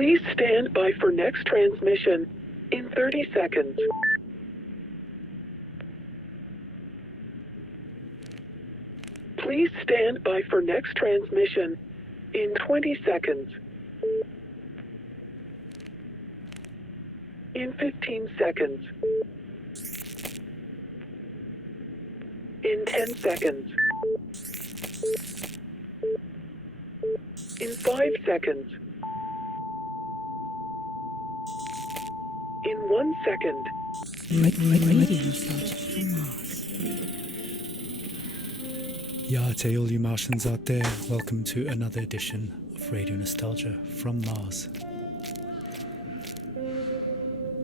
Please stand by for next transmission in 30 seconds. Please stand by for next transmission in 20 seconds. In 15 seconds. In 10 seconds. In 5 seconds. In 1 second. Yeah, to all you Martians out there, welcome to another edition of Radio Nostalgia from Mars.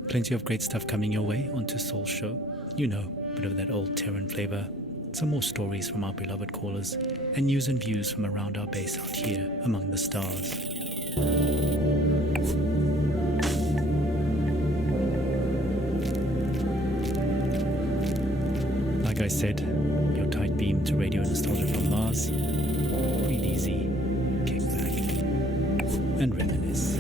Plenty of great stuff coming your way onto Soul Show. You know, bit of that old Terran flavor, some more stories from our beloved callers, and news and views from around our base out here among the stars. Like I said, your tight beam to Radio Nostalgia from Mars. Breathe easy, kick back, and reminisce.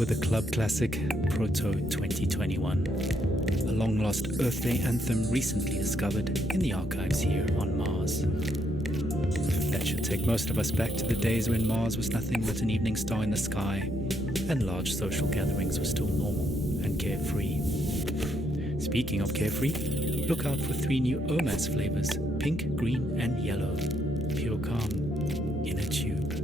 with a club classic, Proto 2021, a long-lost Earth Day anthem recently discovered in the archives here on Mars. That should take most of us back to the days when Mars was nothing but an evening star in the sky, and large social gatherings were still normal and carefree. Speaking of carefree, look out for 3 new OMAS flavors, pink, green, and yellow. Pure calm in a tube.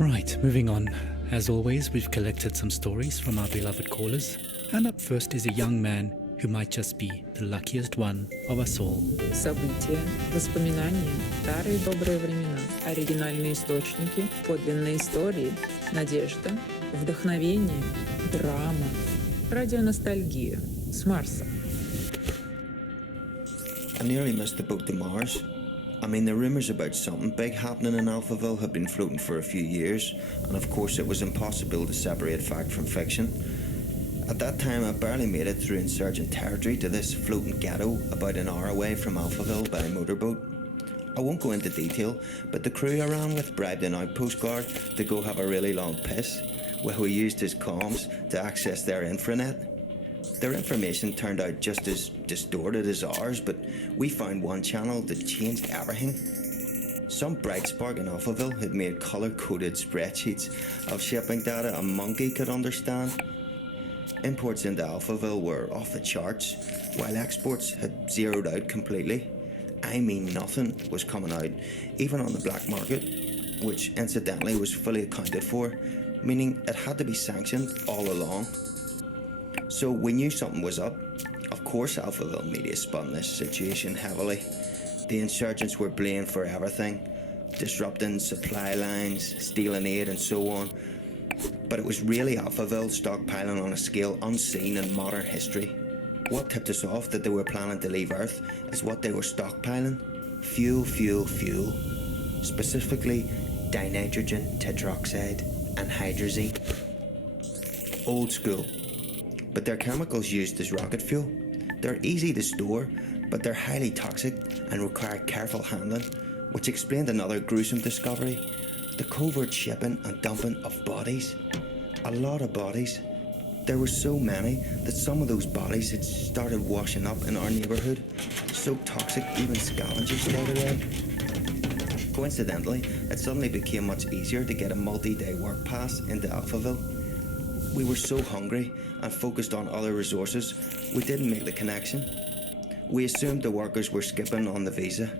Right, moving on. As always, we've collected some stories from our beloved callers, and up first is a young man who might just be the luckiest one of us all. События, воспоминания, старые добрые времена, оригинальные источники, подлинные истории, надежда, вдохновение, драма, радионостальгия с Марса. I nearly missed the boat to Mars. I mean, the rumours about something big happening in Alphaville had been floating for a few years, and of course it was impossible to separate fact from fiction. At that time, I barely made it through insurgent territory to this floating ghetto about an hour away from Alphaville by motorboat. I won't go into detail, but the crew I ran with bribed an outpost guard to go have a really long piss, where we used his comms to access their infranet. Their information turned out just as distorted as ours, but we found one channel that changed everything. Some bright spark in Alphaville had made colour-coded spreadsheets of shipping data a monkey could understand. Imports into Alphaville were off the charts, while exports had zeroed out completely. I mean, nothing was coming out, even on the black market, which incidentally was fully accounted for, meaning it had to be sanctioned all along. So we knew something was up. Of course Alphaville media spun this situation heavily. The insurgents were blamed for everything, disrupting supply lines, stealing aid and so on. But it was really Alphaville stockpiling on a scale unseen in modern history. What tipped us off that they were planning to leave Earth is what they were stockpiling. Fuel. Specifically, dinitrogen tetroxide and hydrazine. Old school. But they're chemicals used as rocket fuel. They're easy to store, but they're highly toxic and require careful handling, which explained another gruesome discovery: the covert shipping and dumping of bodies. A lot of bodies. There were so many that some of those bodies had started washing up in our neighbourhood, so toxic even scavengers stayed away. Coincidentally, it suddenly became much easier to get a multi-day work pass into Alphaville. We were so hungry and focused on other resources, we didn't make the connection. We assumed the workers were skipping on the visa.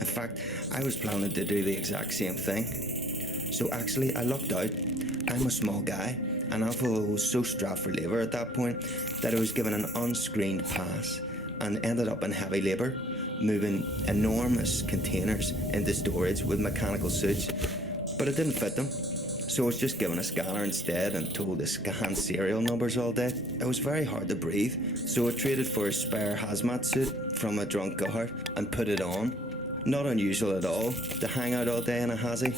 In fact, I was planning to do the exact same thing. So actually, I lucked out. I'm a small guy, and Alphaville was so strapped for labour at that point that I was given an unscreened pass and ended up in heavy labour, moving enormous containers into storage with mechanical suits. But it didn't fit them. So I was just given a scanner instead and told to scan serial numbers all day. It was very hard to breathe, so I traded for a spare hazmat suit from a drunk guard and put it on. Not unusual at all to hang out all day in a hazy.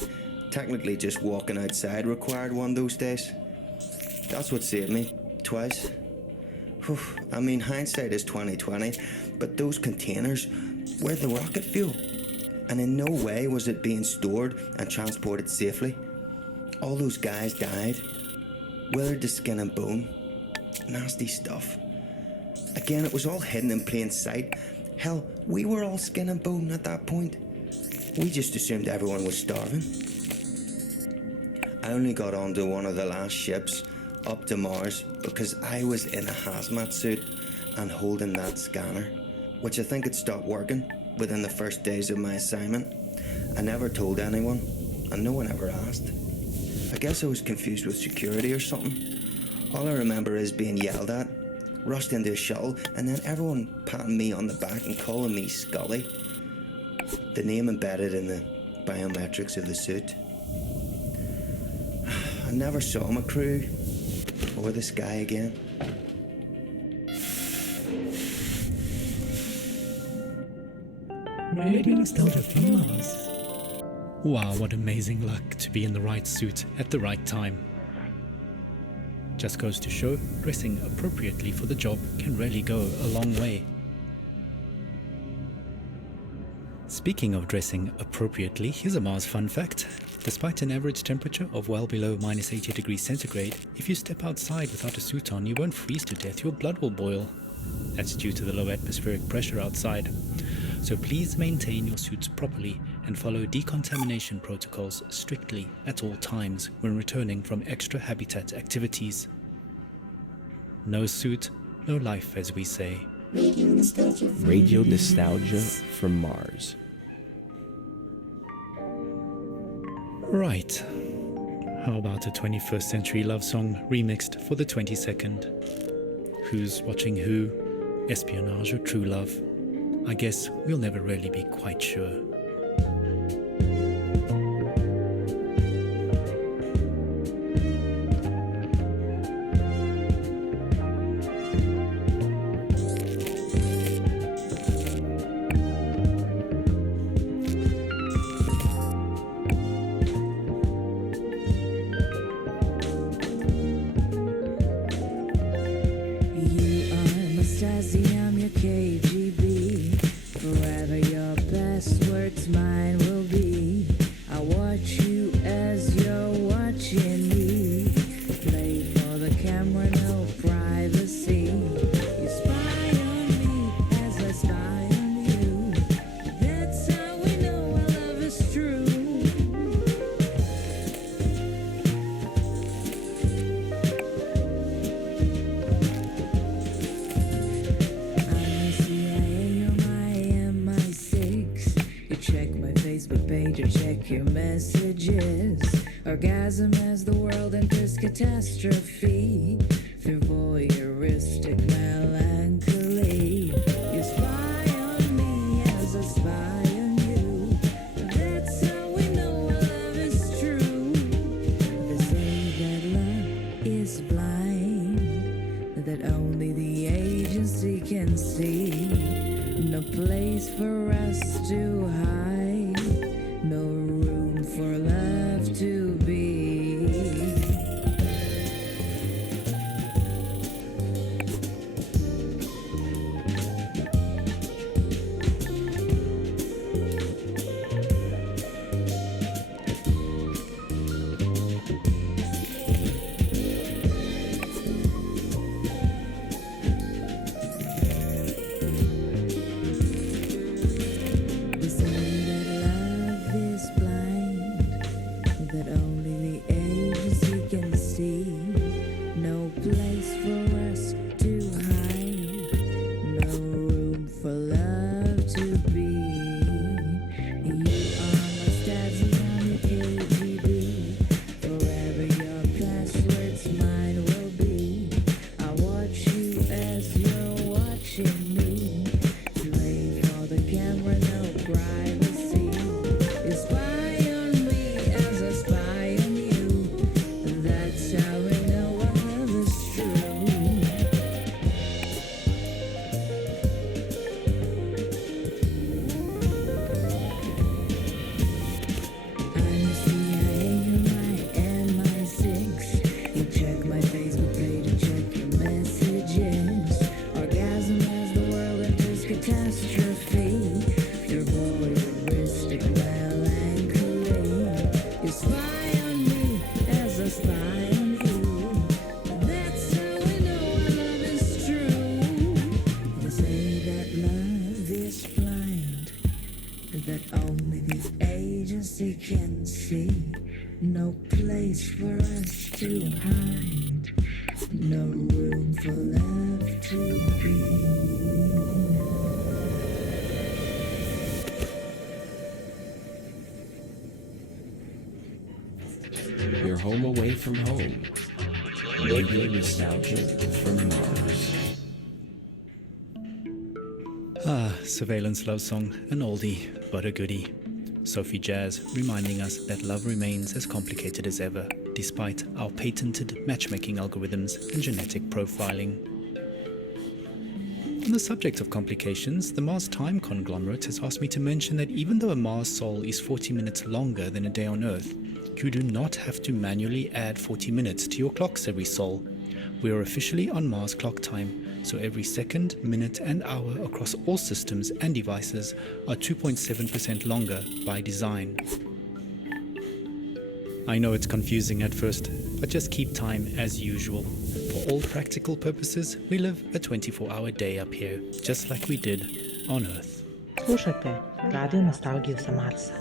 Technically just walking outside required one those days. That's what saved me, twice. Whew. I mean, hindsight is 20/20, but those containers were the rocket fuel. And in no way was it being stored and transported safely. All those guys died, withered to skin and bone. Nasty stuff. Again, it was all hidden in plain sight. Hell, we were all skin and bone at that point. We just assumed everyone was starving. I only got onto one of the last ships up to Mars because I was in a hazmat suit and holding that scanner, which I think had stopped working within the first days of my assignment. I never told anyone, and no one ever asked. I guess I was confused with security or something. All I remember is being yelled at, rushed into a shuttle, and then everyone patting me on the back and calling me Scully. The name embedded in the biometrics of the suit. I never saw my crew or the sky again. Radio nostalgia from Mars. Wow, what amazing luck to be in the right suit at the right time. Just goes to show, dressing appropriately for the job can really go a long way. Speaking of dressing appropriately, here's a Mars fun fact. Despite an average temperature of well below minus 80 degrees centigrade, if you step outside without a suit on, you won't freeze to death, your blood will boil. That's due to the low atmospheric pressure outside. So please maintain your suits properly and follow decontamination protocols strictly at all times when returning from extra habitat activities. No suit, no life, as we say. Radio nostalgia from Mars. Right. How about a 21st century love song remixed for the 22nd? Who's watching who? Espionage or true love? I guess we'll never really be quite sure. I'm your KGB. Forever your best words mine will be. I watch you as you're watching me. Play for the camera, no privacy. You spy on me as I spy on you. That's how we know our love is true. Page or check your messages. Orgasm as the world enters catastrophe. Through voyeuristic melancholy. You spy on me as I spy on you. That's how we know our love is true. They say that love is blind, that only the agency can see. No place for us to hide. No room for love to be. Can see no place for us to hide, no room for love to be. Your home away from home. Radio nostalgia from Mars. Ah, surveillance love song, an oldie, but a goodie. Sophie Jazz reminding us that love remains as complicated as ever, despite our patented matchmaking algorithms and genetic profiling. On the subject of complications, the Mars Time conglomerate has asked me to mention that even though a Mars sol is 40 minutes longer than a day on Earth, you do not have to manually add 40 minutes to your clocks every sol. We are officially on Mars clock time, so every second, minute and hour across all systems and devices are 2.7% longer by design. I know it's confusing at first, but just keep time as usual. For all practical purposes, we live a 24-hour day up here, just like we did on Earth. Слушайте радио носталгiju sa Marsa.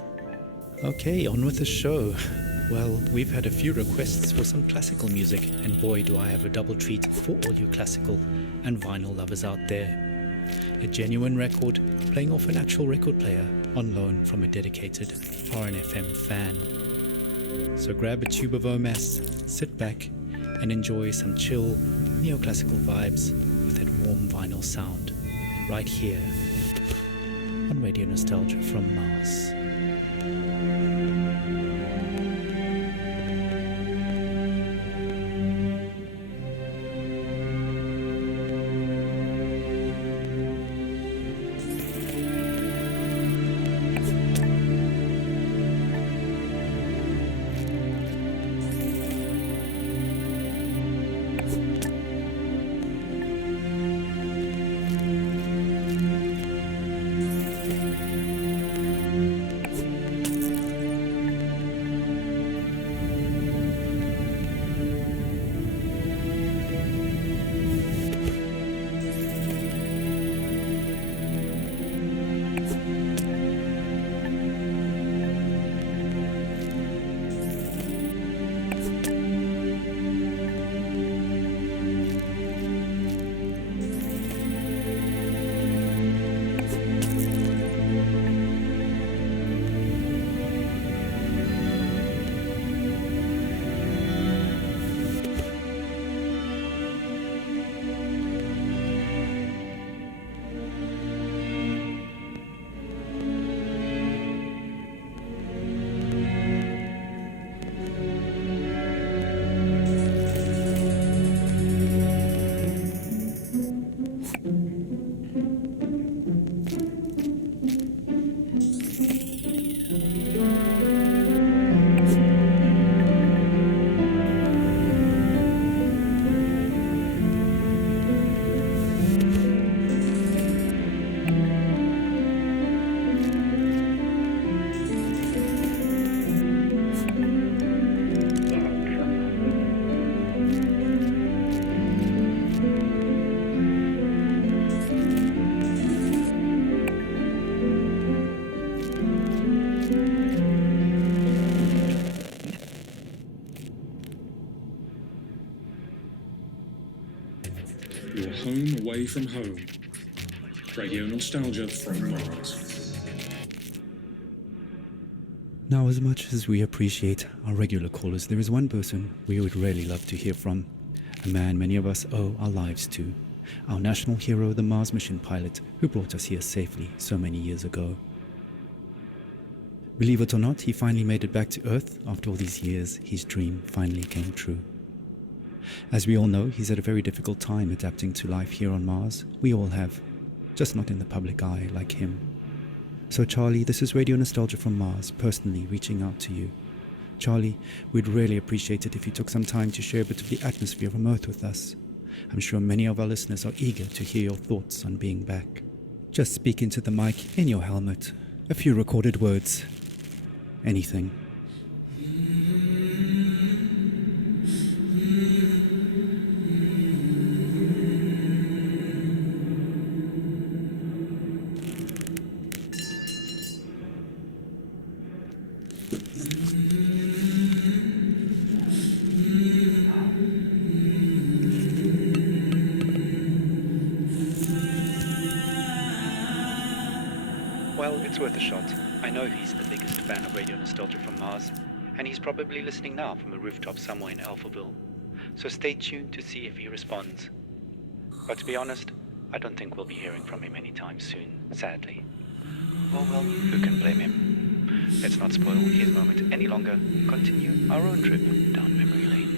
Okay, on with the show. Well, we've had a few requests for some classical music, and boy do I have a double treat for all you classical and vinyl lovers out there. A genuine record playing off an actual record player on loan from a dedicated RNFM fan. So grab a tube of OMAS, sit back and enjoy some chill neoclassical vibes with that warm vinyl sound right here on Radio Nostalgia from Mars. Your home away from home. Radio Nostalgia from Mars. Now, as much as we appreciate our regular callers, there is one person we would really love to hear from. A man many of us owe our lives to. Our national hero, the Mars mission pilot, who brought us here safely so many years ago. Believe it or not, he finally made it back to Earth. After all these years, his dream finally came true. As we all know, he's had a very difficult time adapting to life here on Mars. We all have, just not in the public eye like him. So Charlie, this is Radio Nostalgia from Mars, personally reaching out to you. Charlie, we'd really appreciate it if you took some time to share a bit of the atmosphere on Earth with us. I'm sure many of our listeners are eager to hear your thoughts on being back. Just speak into the mic in your helmet. A few recorded words. Anything. Well, it's worth a shot. I know he's the biggest fan of Radio Nostalgia from Mars, and he's probably listening now from a rooftop somewhere in Alphaville. So stay tuned to see if he responds. But to be honest, I don't think we'll be hearing from him anytime soon, sadly. Oh well, who can blame him? Let's not spoil his moment any longer. Continue our own trip down memory lane.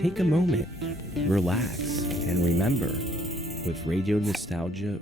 take a moment, relax, and remember, with Radio Nostalgia,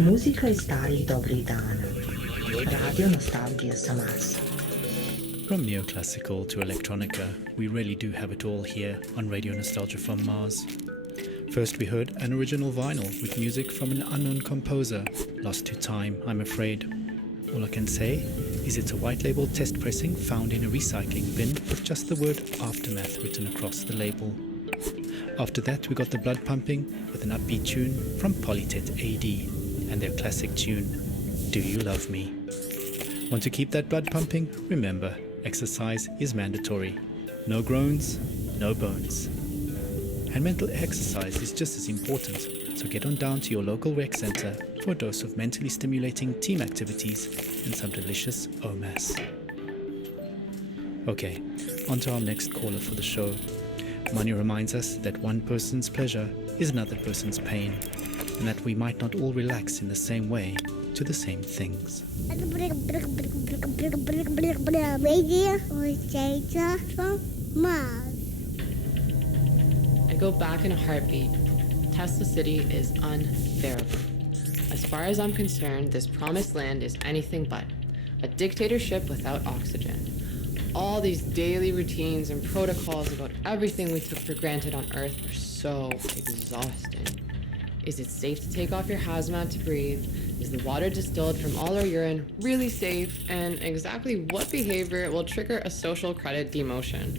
Muzika iz starih dobrih dana. Radio nostalgija sa Marsa. From neoclassical to electronica, we really do have it all here on Radio Nostalgia from Mars. First we heard an original vinyl with music from an unknown composer, lost to time, I'm afraid. All I can say is it's a white label test pressing found in a recycling bin with just the word Aftermath written across the label. After that we got the blood pumping with an upbeat tune from Polytet AD and their classic tune, Do You Love Me? Want to keep that blood pumping? Remember, exercise is mandatory. No groans, no bones. And mental exercise is just as important, so get on down to your local rec center for a dose of mentally stimulating team activities and some delicious OMAS. Okay, on to our next caller for the show. Mani reminds us that one person's pleasure is another person's pain, and that we might not all relax in the same way to the same things. I go back in a heartbeat. Tesla City is unbearable. As far as I'm concerned, this promised land is anything but a dictatorship without oxygen. All these daily routines and protocols about everything we took for granted on Earth are so exhausting. Is it safe to take off your hazmat to breathe? Is the water distilled from all our urine really safe? And exactly what behavior will trigger a social credit demotion?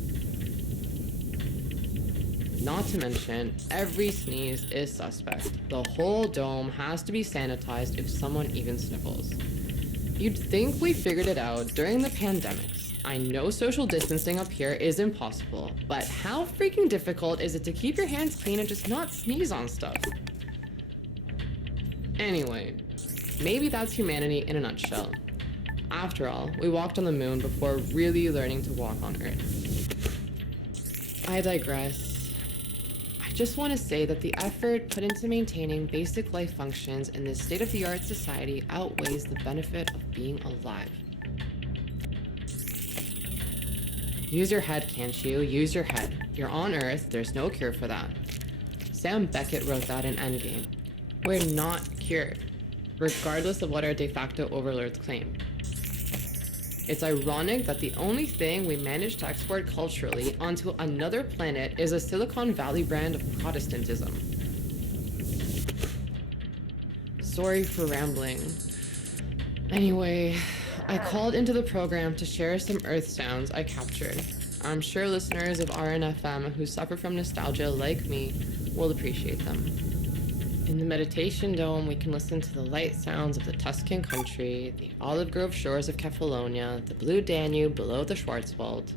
Not to mention, every sneeze is suspect. The whole dome has to be sanitized if someone even sniffles. You'd think we figured it out during the pandemics. I know social distancing up here is impossible, but how freaking difficult is it to keep your hands clean and just not sneeze on stuff? Anyway, maybe that's humanity in a nutshell. After all, we walked on the moon before really learning to walk on Earth. I digress. I just want to say that the effort put into maintaining basic life functions in this state-of-the-art society outweighs the benefit of being alive. Use your head, can't you? Use your head. You're on Earth, there's no cure for that. Sam Beckett wrote that in Endgame. We're not cured, regardless of what our de facto overlords claim. It's ironic that the only thing we managed to export culturally onto another planet is a Silicon Valley brand of Protestantism. Sorry for rambling. Anyway, I called into the program to share some Earth sounds I captured. I'm sure listeners of RNFM who suffer from nostalgia like me will appreciate them. In the meditation dome, we can listen to the light sounds of the Tuscan country, the olive grove shores of Kefalonia, the blue Danube below the Schwarzwald.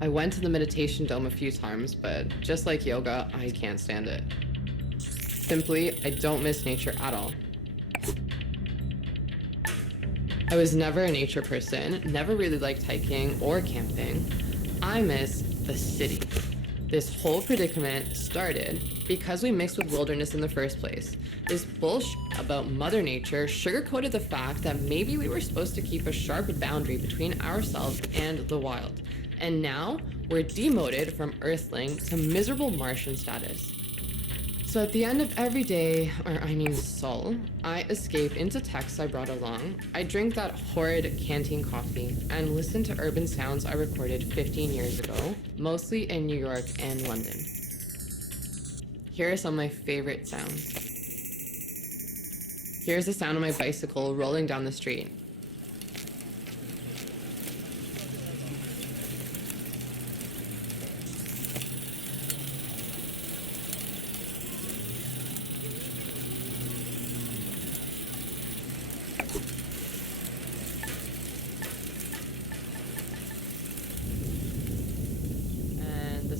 I went to the meditation dome a few times, but just like yoga, I can't stand it. Simply, I don't miss nature at all. I was never a nature person, never really liked hiking or camping. I miss the city. This whole predicament started because we mixed with wilderness in the first place. This bullshit about Mother Nature sugarcoated the fact that maybe we were supposed to keep a sharp boundary between ourselves and the wild. And now we're demoted from Earthling to miserable Martian status. So at the end of every day, soul, I escape into texts I brought along. I drink that horrid canteen coffee and listen to urban sounds I recorded 15 years ago, mostly in New York and London. Here are some of my favorite sounds. Here's the sound of my bicycle rolling down the street.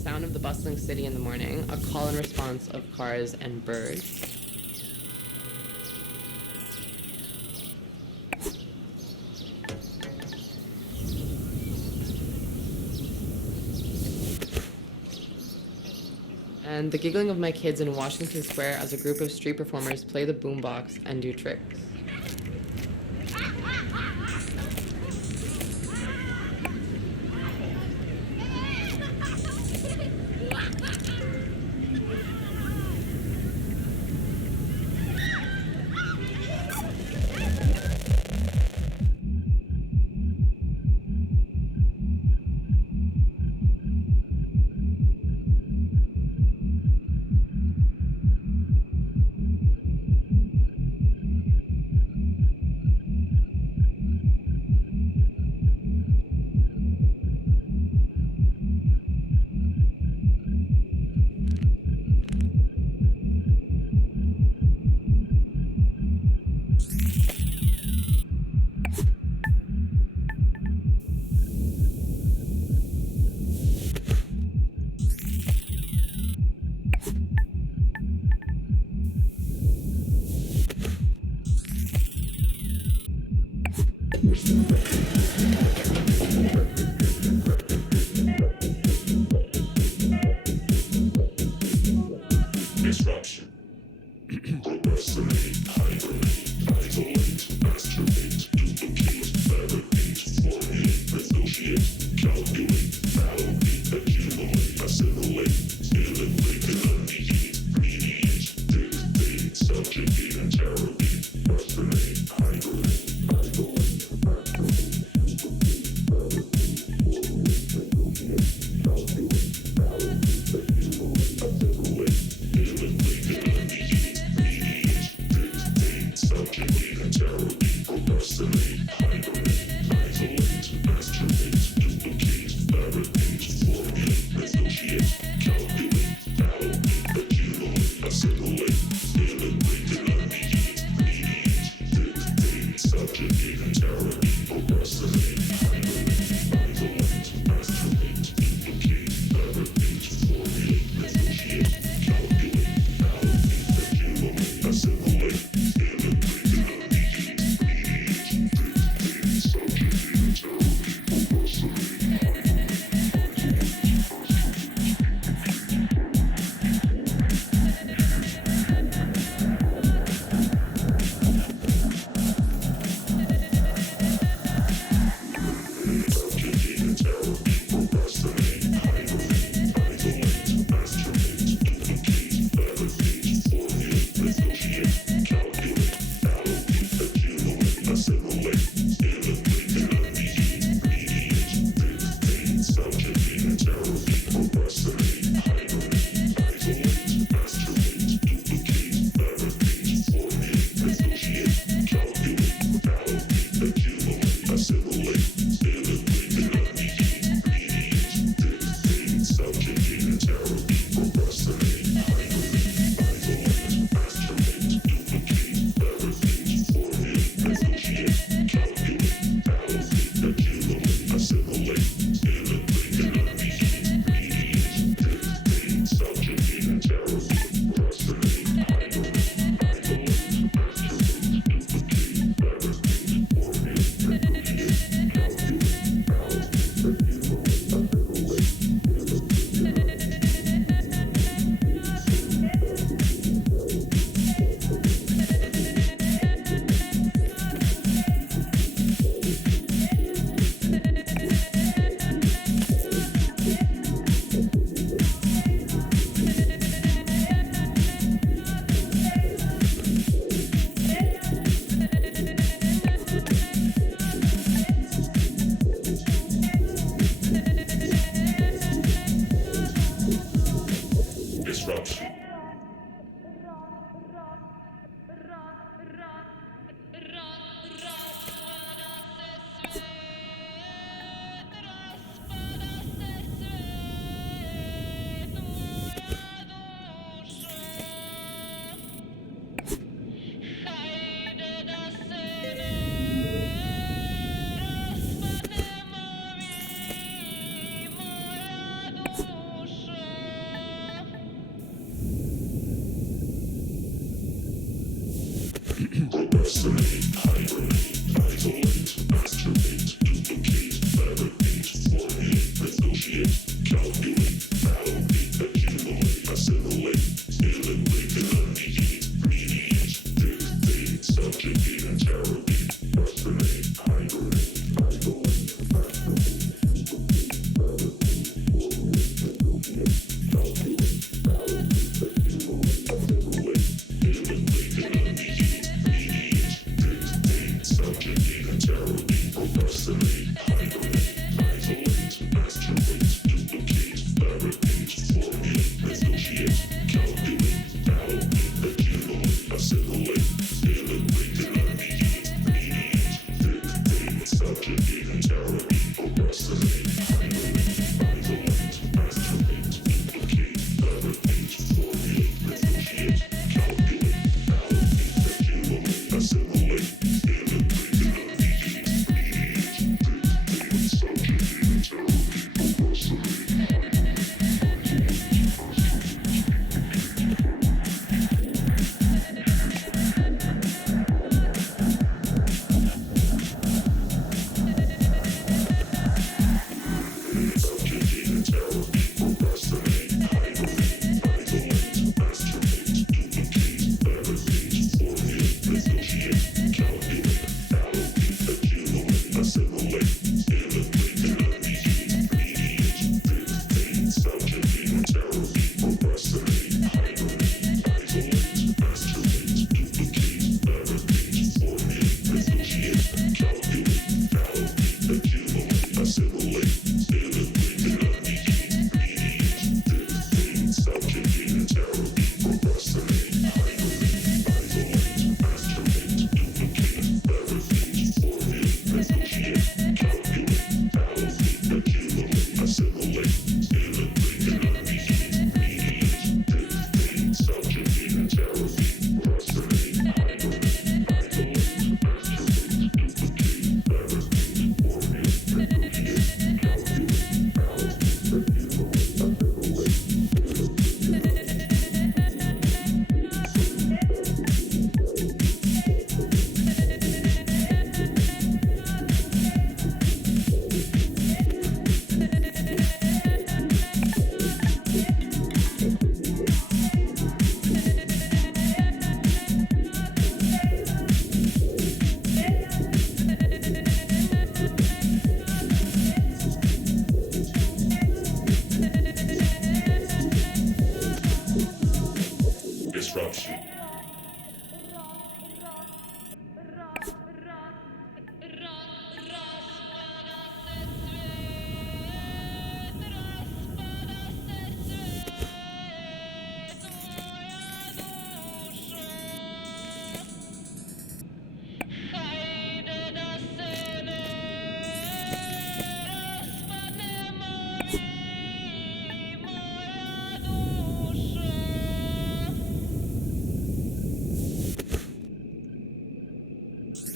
Sound of the bustling city in the morning, a call and response of cars and birds. And the giggling of my kids in Washington Square as a group of street performers play the boombox and do tricks.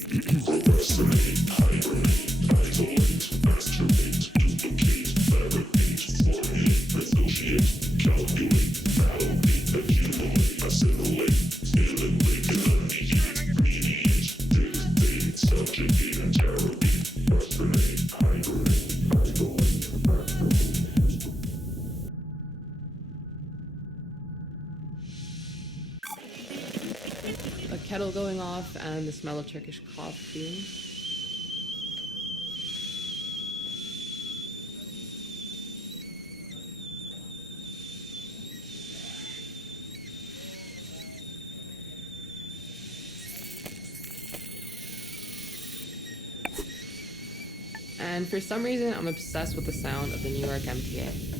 A kettle going off and the smell of Turkish coffee. And for some reason, I'm obsessed with the sound of the New York MTA.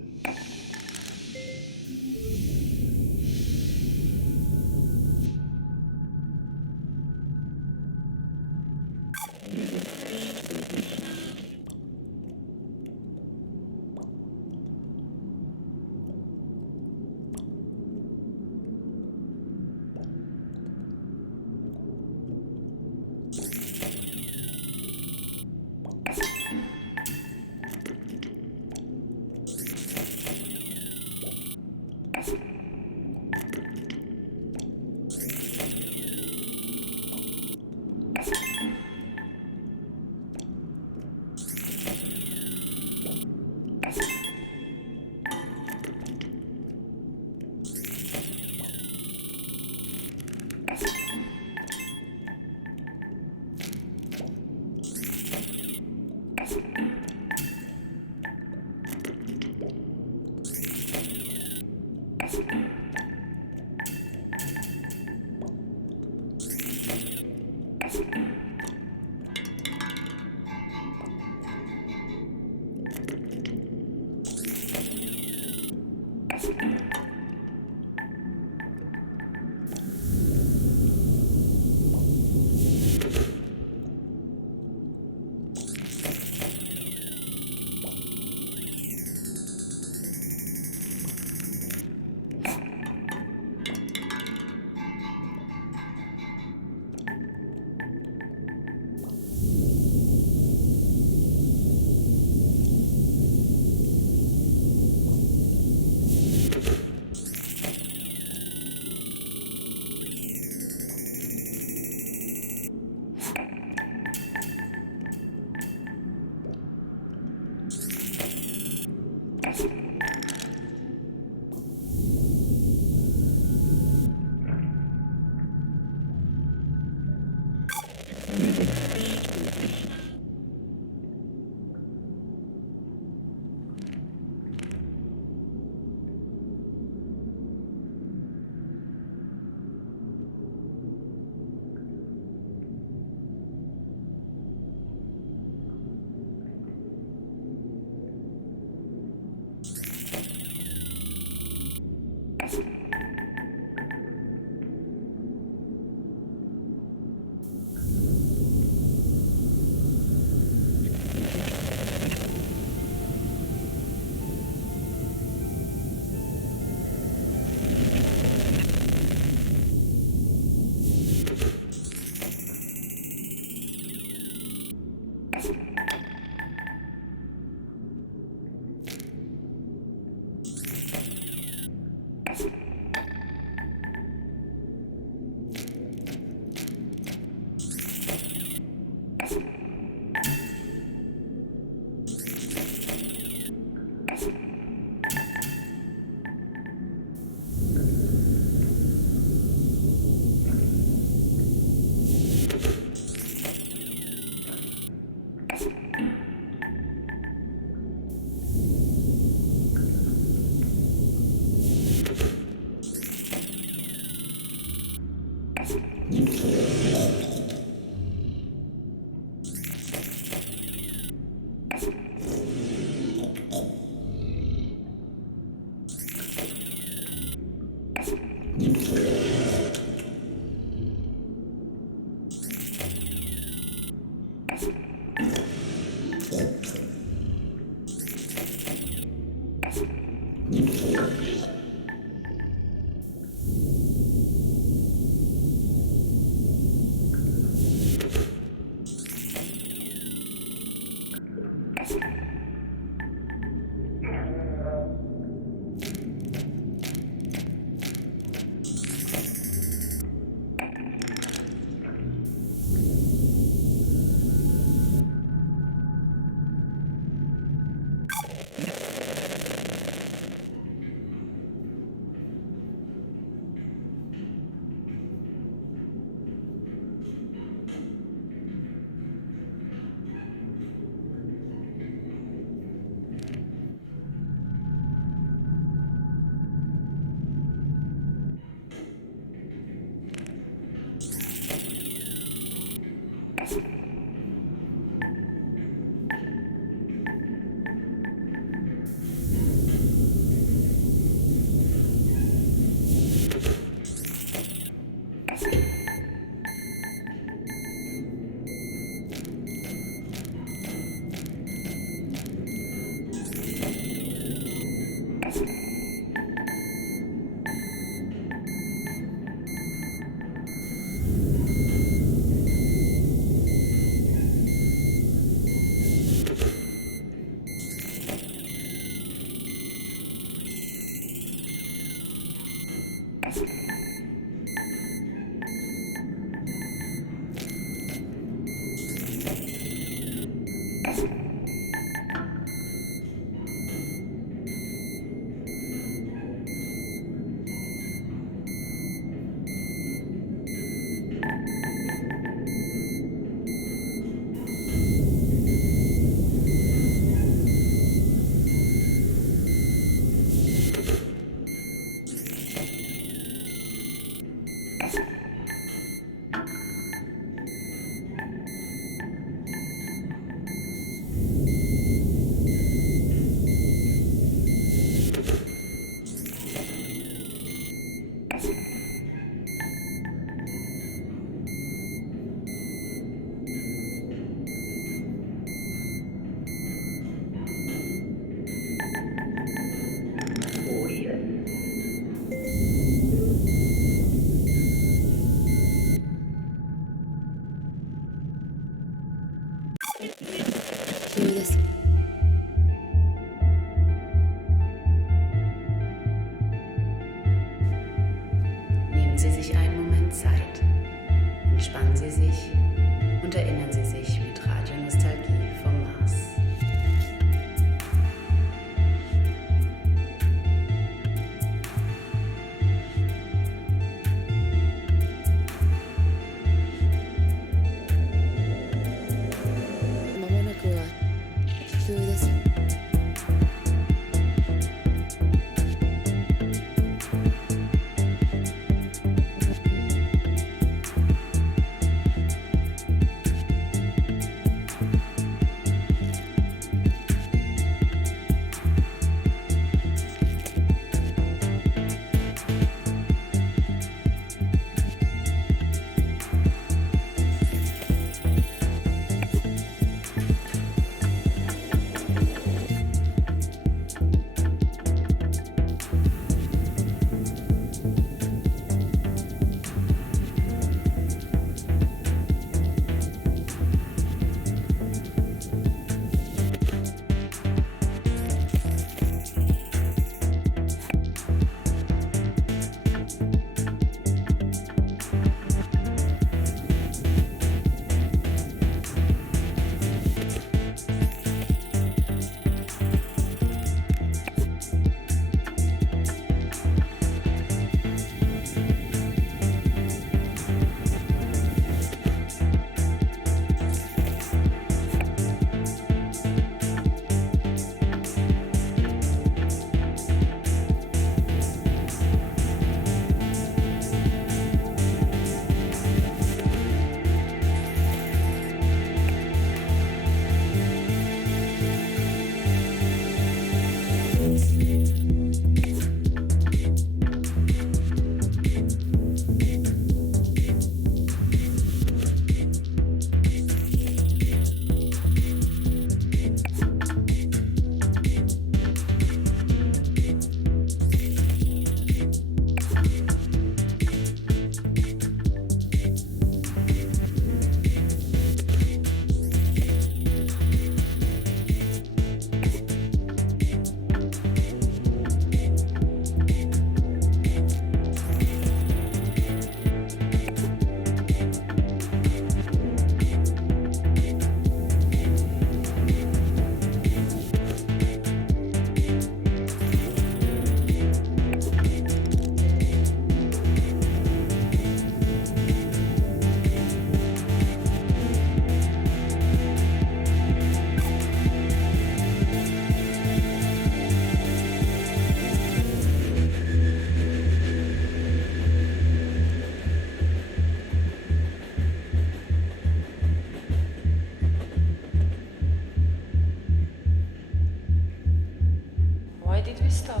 did we stop?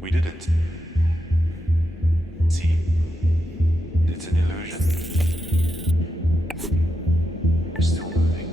We didn't. See? It's an illusion. We're still moving.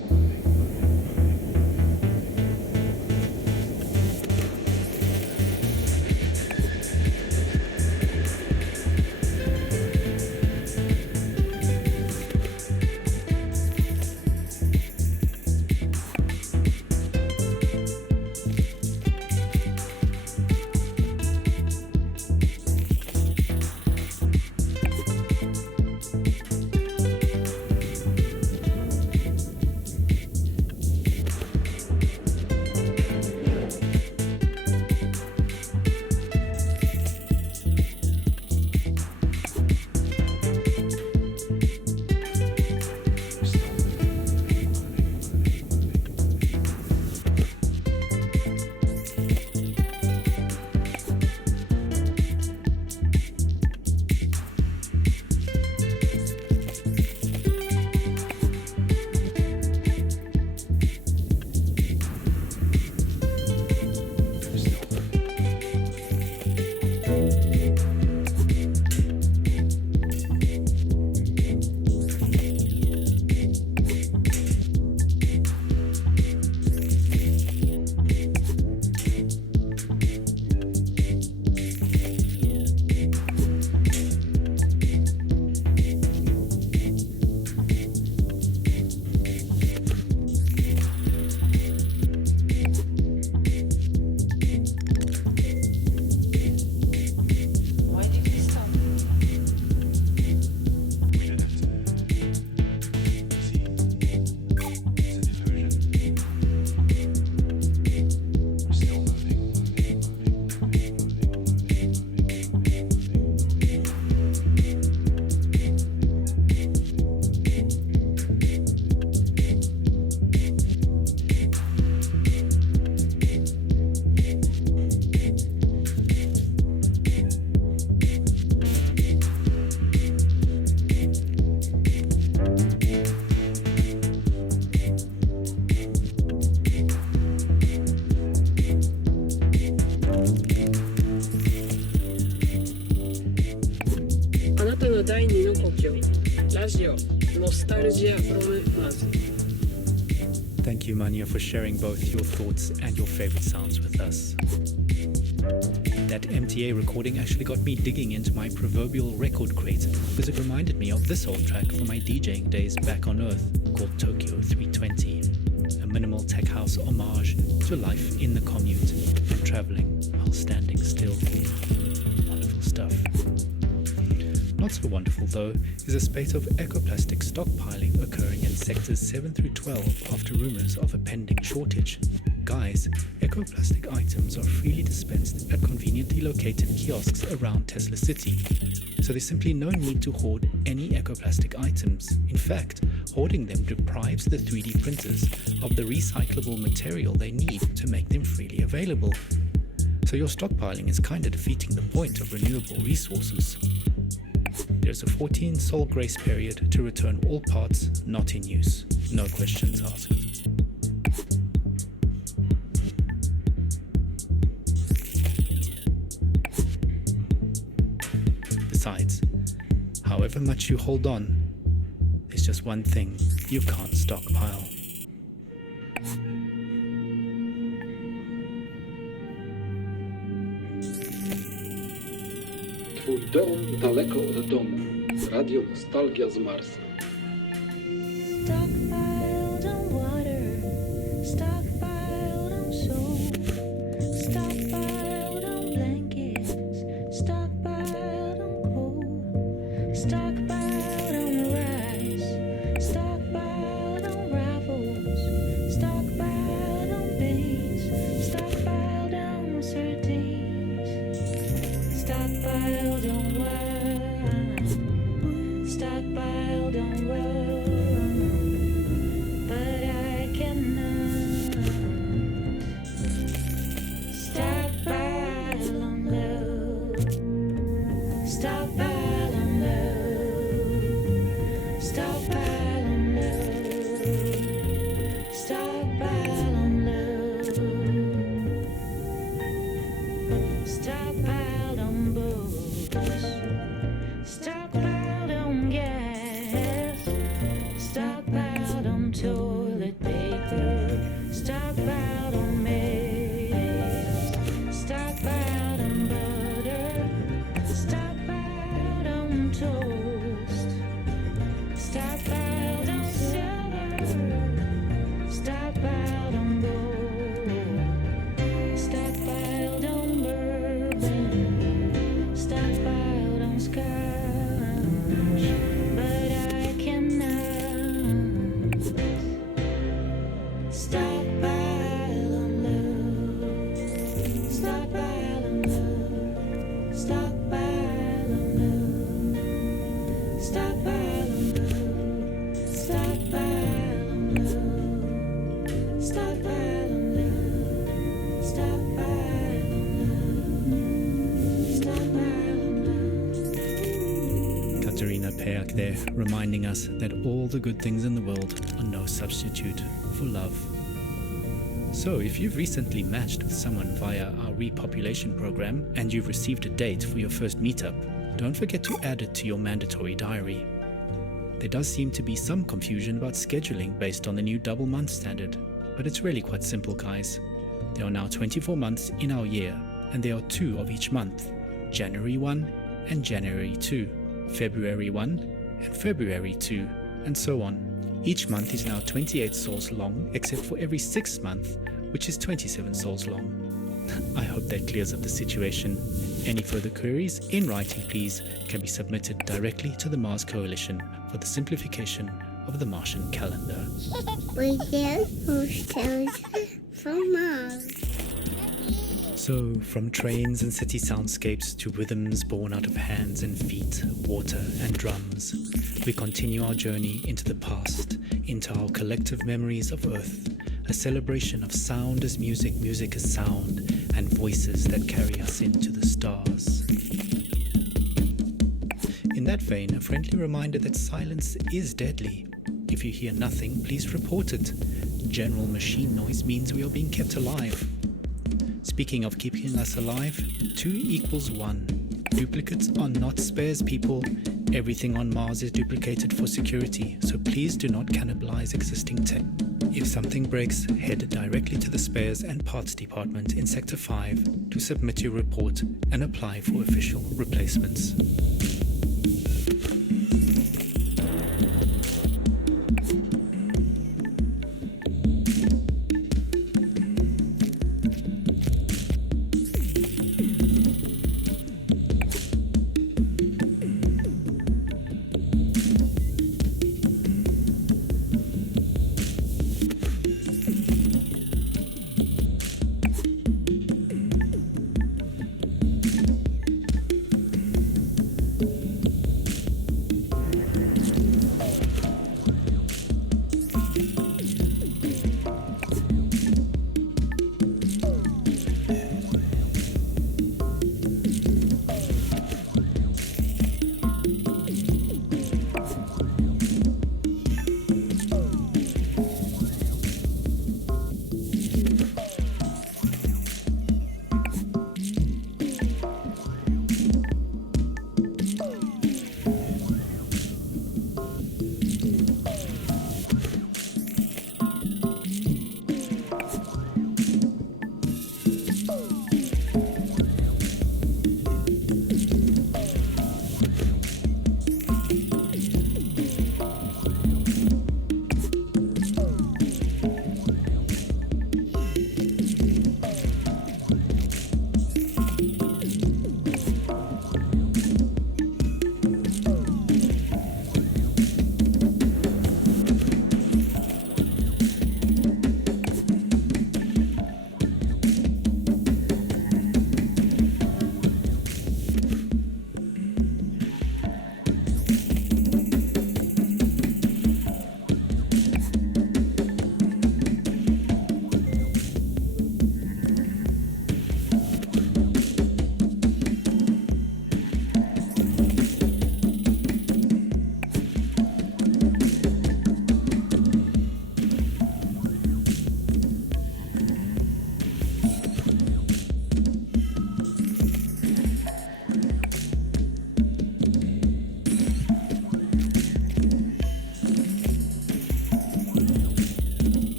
第二の故郷ラジオノスタルジア from Mars. Thank you, Manya, for sharing both your thoughts and your favorite sounds with us. That MTA recording actually got me digging into my proverbial record crate because it reminded me of this old track from my DJing days back on Earth called Tokyo 320, a minimal tech house homage to life in the commute and traveling while standing still. Wonderful stuff. Not so wonderful, though, is a spate of ecoplastic stockpiling occurring in sectors 7 through 12 after rumors of a pending shortage. Guys, ecoplastic items are freely dispensed at conveniently located kiosks around Tesla City, so there's simply no need to hoard any ecoplastic items. In fact, hoarding them deprives the 3D printers of the recyclable material they need to make them freely available. So your stockpiling is kinda defeating the point of renewable resources. There's a 14-sol grace period to return all parts not in use. No questions asked. Besides, however much you hold on, there's just one thing you can't stockpile. Twój dom daleko od domu. Radio Nostalgia z Marsa. Stockpiled on water, stockpiled on soap, stockpiled on blankets, stockpiled on coal, stockpiled on rice, stockpiled on raffles, stockpiled on beans, stockpiled on sardines, stockpiled on wine, stockpiled on There, reminding us that all the good things in the world are no substitute for love. So, if you've recently matched with someone via our repopulation program and you've received a date for your first meetup, don't forget to add it to your mandatory diary. There does seem to be some confusion about scheduling based on the new double month standard, but it's really quite simple, guys. There are now 24 months in our year, and there are 2 of each month, January 1 and January 2, February 1 and February 2, and so on. Each month is now 28 sols long, except for every 6th month, which is 27 sols long. I hope that clears up the situation. Any further queries, in writing please, can be submitted directly to the Mars Coalition for the simplification of the Martian calendar. We get posters from Mars. So, from trains and city soundscapes to rhythms born out of hands and feet, water and drums, we continue our journey into the past, into our collective memories of Earth, a celebration of sound as music, music as sound, and voices that carry us into the stars. In that vein, a friendly reminder that silence is deadly. If you hear nothing, please report it. General machine noise means we are being kept alive. Speaking of keeping us alive, 2 equals 1. Duplicates are not spares, people. Everything on Mars is duplicated for security, so please do not cannibalize existing tech. If something breaks, head directly to the spares and parts department in Sector 5 to submit your report and apply for official replacements.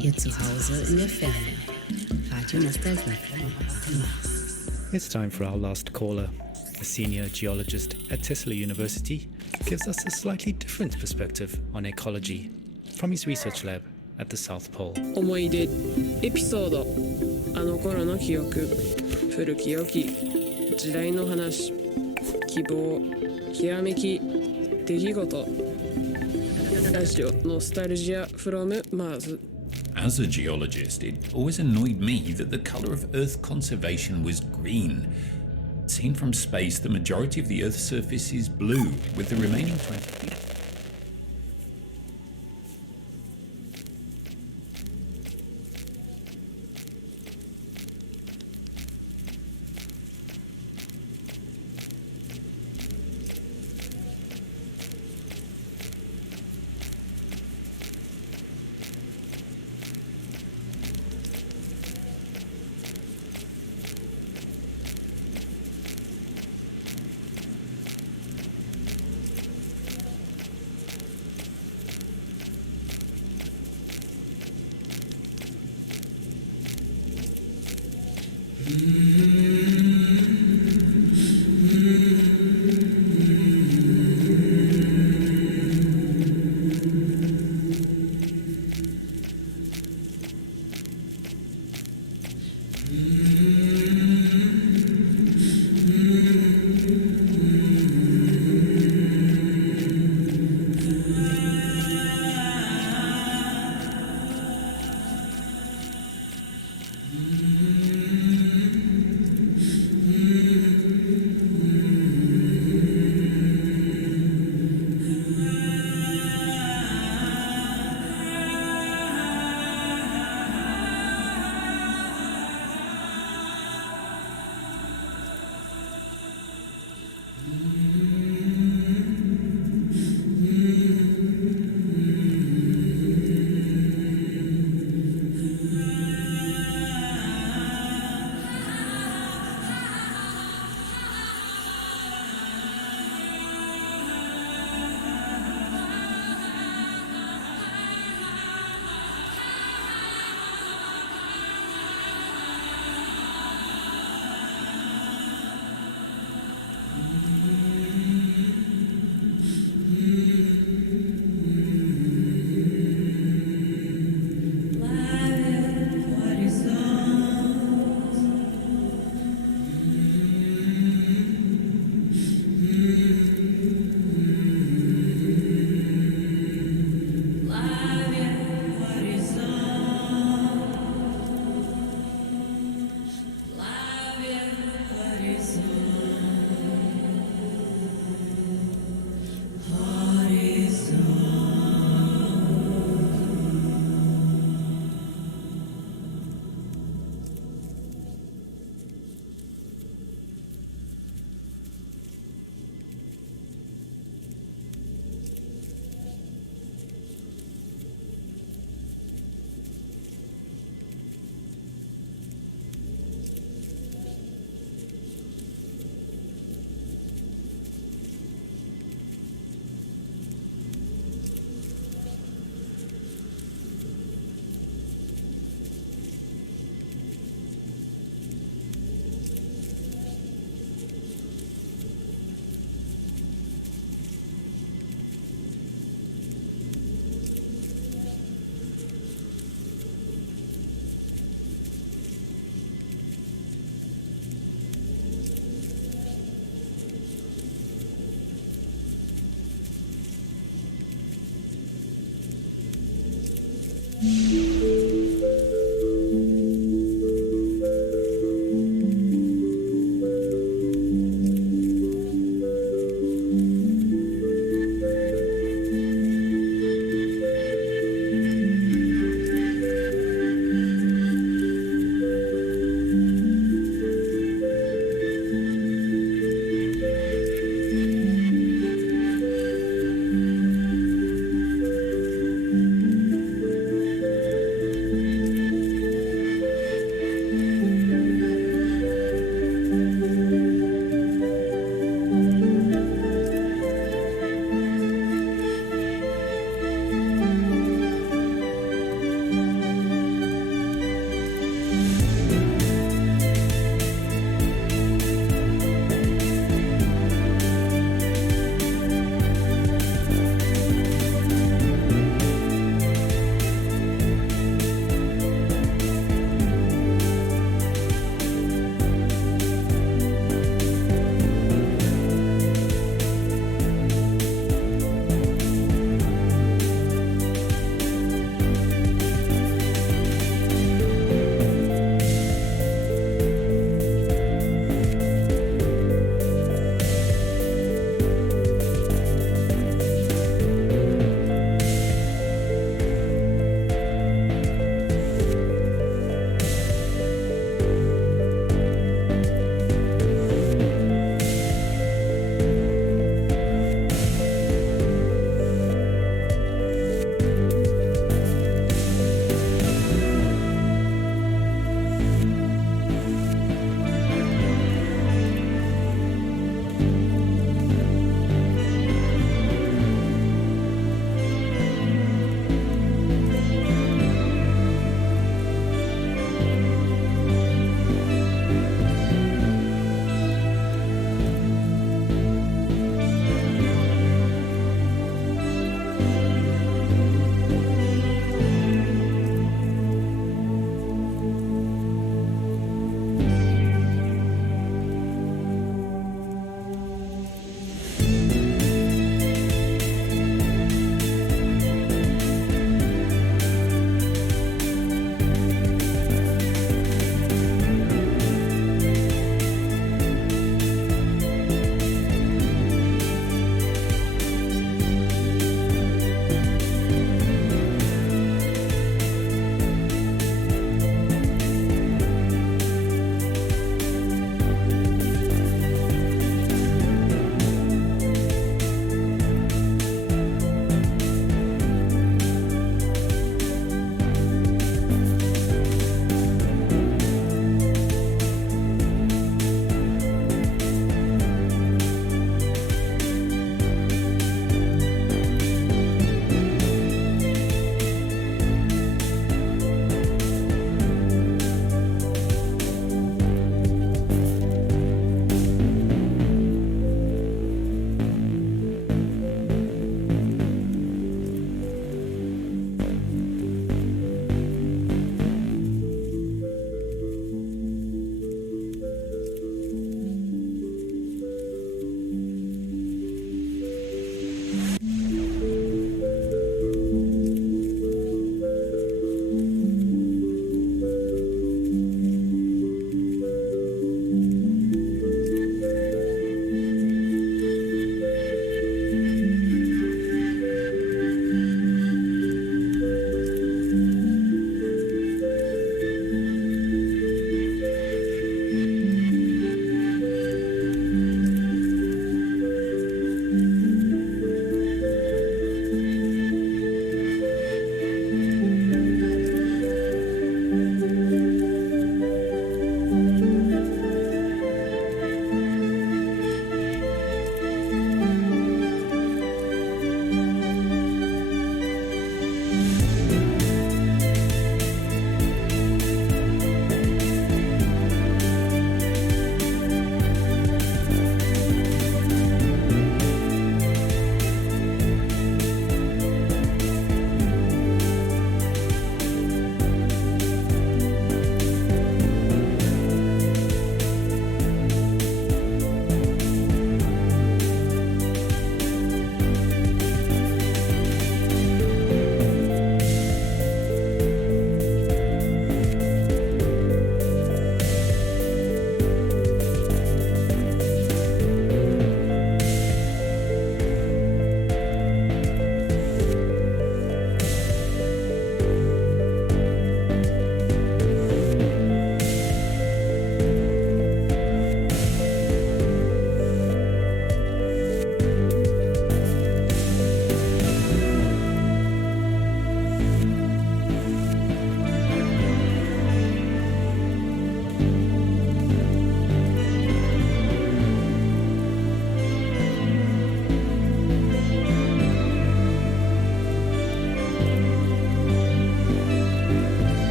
Ihr Zuhause in der Ferne. Radio Nostalgie. It's time for our last caller. A senior geologist at Tesla University gives us a slightly different perspective on ecology from his research lab at the South Pole. 思い出エピソード、あの頃の記憶、古き良き時代の話、希望、ひらめき、出来事。ラジオノスタルジア from Mars. As a geologist, it always annoyed me that the color of Earth conservation was green. Seen from space, the majority of the Earth's surface is blue, with the remaining 20.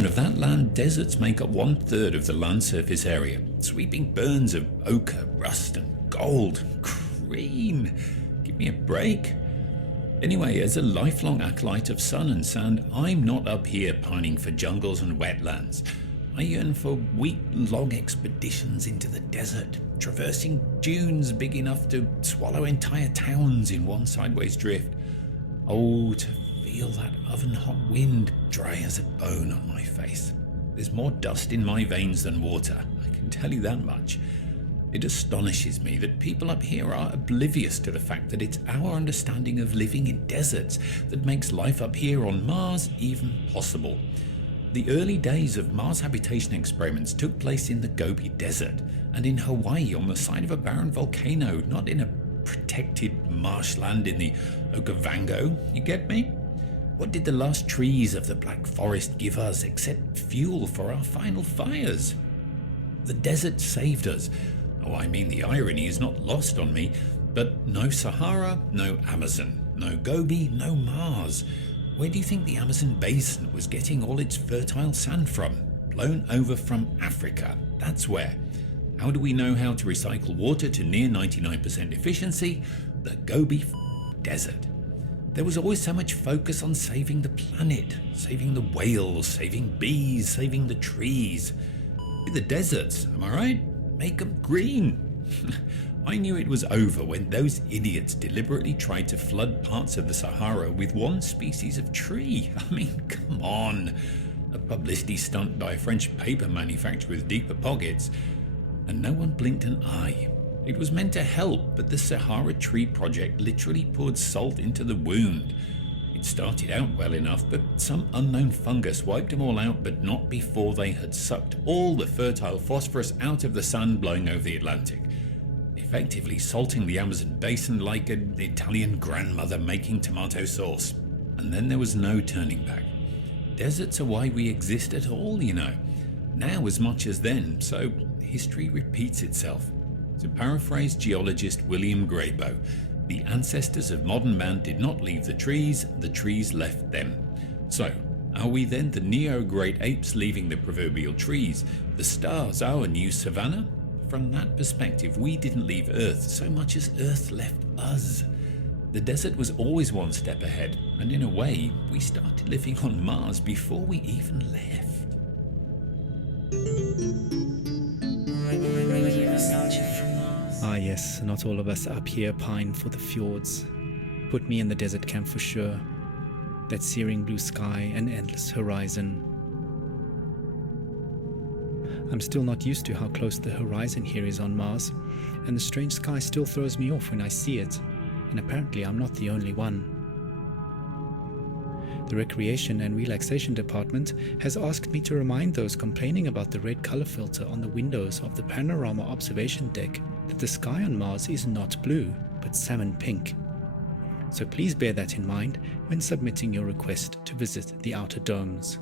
And of that land, deserts make up 1/3 of the land surface area. Sweeping burns of ochre, rust and gold. Green. Give me a break. Anyway, as a lifelong acolyte of sun and sand, I'm not up here pining for jungles and wetlands. I yearn for week-long expeditions into the desert, traversing dunes big enough to swallow entire towns in one sideways drift. Oh, to feel that oven-hot wind dry as a bone on my face. There's more dust in my veins than water, I can tell you that much. It astonishes me that people up here are oblivious to the fact that it's our understanding of living in deserts that makes life up here on Mars even possible. The early days of Mars habitation experiments took place in the Gobi Desert and in Hawaii on the side of a barren volcano, not in a protected marshland in the Okavango, you get me? What did the last trees of the Black Forest give us except fuel for our final fires? The desert saved us. Oh, I mean, the irony is not lost on me, but no Sahara, no Amazon, no Gobi, no Mars. Where do you think the Amazon basin was getting all its fertile sand from? Blown over from Africa, that's where. How do we know how to recycle water to near 99% efficiency? The Gobi Desert. There was always so much focus on saving the planet, saving the whales, saving bees, saving the trees. The deserts, am I right? Make them green. I knew it was over when those idiots deliberately tried to flood parts of the Sahara with one species of tree. I mean, come on. A publicity stunt by a French paper manufacturer with deeper pockets. And no one blinked an eye. It was meant to help, but the Sahara Tree Project literally poured salt into the wound. It started out well enough, but some unknown fungus wiped them all out, but not before they had sucked all the fertile phosphorus out of the sand blowing over the Atlantic, effectively salting the Amazon basin like an Italian grandmother making tomato sauce. And then there was no turning back. Deserts are why we exist at all, you know. Now as much as then, so history repeats itself. To paraphrase geologist William Grayboe, the ancestors of modern man did not leave the trees left them. So, are we then the neo-great apes leaving the proverbial trees, the stars our new savannah? From that perspective, we didn't leave Earth so much as Earth left us. The desert was always one step ahead, and in a way, we started living on Mars before we even left. Ah yes, not all of us up here pine for the fjords. Put me in the desert camp for sure. That searing blue sky and endless horizon. I'm still not used to how close the horizon here is on Mars, and the strange sky still throws me off when I see it, and apparently I'm not the only one. The Recreation and Relaxation Department has asked me to remind those complaining about the red color filter on the windows of the panorama observation deck that the sky on Mars is not blue, but salmon pink. So please bear that in mind when submitting your request to visit the outer domes.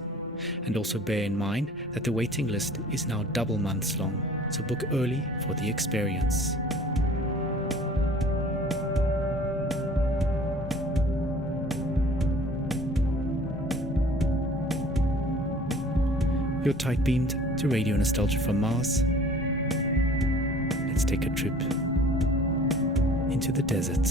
And also bear in mind that the waiting list is now double months long, so book early for the experience. You're tight-beamed to Radio Nostalgia from Mars. Let's take a trip into the desert.